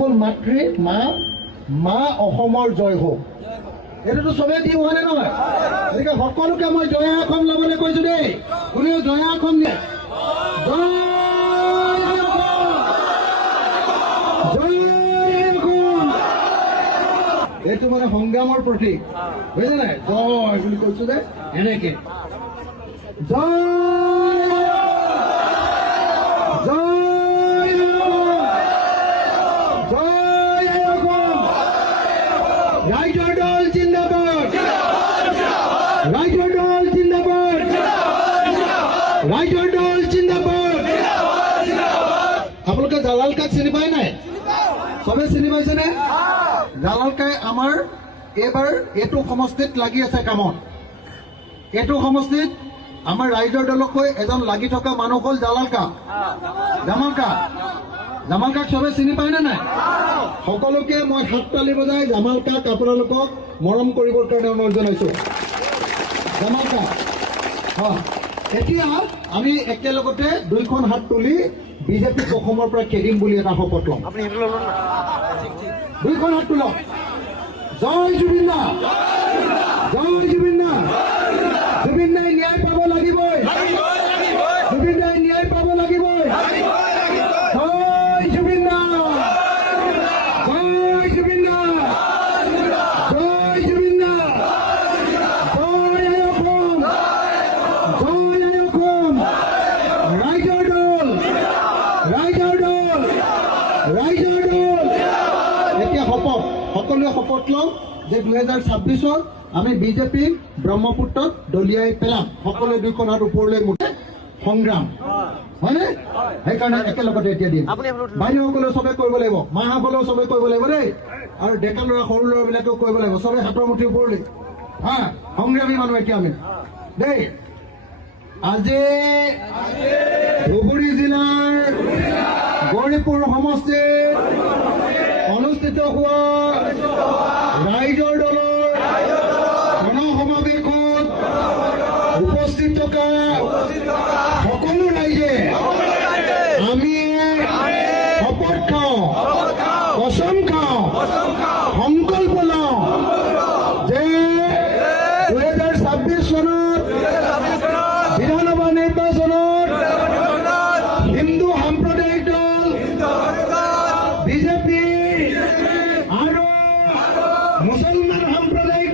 হ'ল মাতৃ মা মা অসমৰ জয় হোক এইটোতো চবেই দিওঁ হয়নে নহয় গতিকে সকলোকে মই জয় আসন ল'বলৈ কৈছো দেই কোনেও জয় আসন নিয়ে এইটো মানে সংগ্ৰামৰ প্ৰতীক বুজিছে নাই জয় বুলি কৈছো যে এনেকে জয় জয় জয় ৰাইজৰ দল জিন্দাবাদ ৰাইজৰ দল জিন্দাবাদ ৰাইজৰ দল জিন্দাবাদ আপোনালোকে জালাল কাক চিনি পায় নাই চবে চিনি পাইছেনে জালাল কাই আমাৰ এইবাৰ এইটো সমষ্টিত লাগি আছে কামত এইটো সমষ্টিত আমাৰ ৰাইজৰ দলকৈ এজন লাগি থকা মানুহ হ'ল জালাল কা জামাল কাক চবে চিনি পায় নে নাই সকলোকে মই হাত তালি বজাই জামাল কাক আপোনালোকক মৰম কৰিবৰ কাৰণে অনুৰোধ জনাইছো জামাল কা এতিয়া আমি একেলগতে দুইখন হাত তুলি বিজেপিক অসমৰ পৰা খেদিম বুলি এটা শপত ল'ম দুইখন হাত তোলক জয় জুবিন দা জয় জুবিন দা জুবিন দাই ন্যায় পাব লাগিবই জুবিন দাই ন্যায় পাব লাগিবই জয় জুবিন দা জয় জুবিন দা জয় জুবিন দা জয় অসম জয় অসম ৰাইজৰ দল ৰাইজৰ দল ৰাইজৰ দল এতিয়া শপত সকলোৱে শপত লওঁ যে 2026 আমি বিজেপিক ব্ৰহ্মপুত্ৰত দলিয়াই পেলাম সকলোৱে দুইখন হাত ওপৰলৈ মুঠে সংগ্ৰাম হয়নে সেইকাৰণে একেলগতে এতিয়া দিম বাইদেউসকলেও চবে কৰিব লাগিব মাসকলেও চবে কৰিব লাগিব দেই আৰু ডেকা ল'ৰা সৰু ল'ৰাবিলাকেও কৰিব লাগিব চবে হাতৰ মুঠি ওপৰলৈ হা সংগ্ৰামী মানুহ এতিয়া আমি দেই আজি ধুবুৰী জিলাৰ গৌৰীপুৰ সমষ্টিত অনুষ্ঠিত হোৱা ৰাইজৰ দলৰ গণসমাৱেশত উপস্থিত থকা সকলো ৰাইজে আমি শপত খাওঁ কচম খাওঁ সংকল্প লওঁ যে 2026 চনত বিধানসভা নিৰ্বাচনত হিন্দু সাম্প্ৰদায়িক দল বিজেপি আৰু মুছলমান সাম্প্ৰদায়িক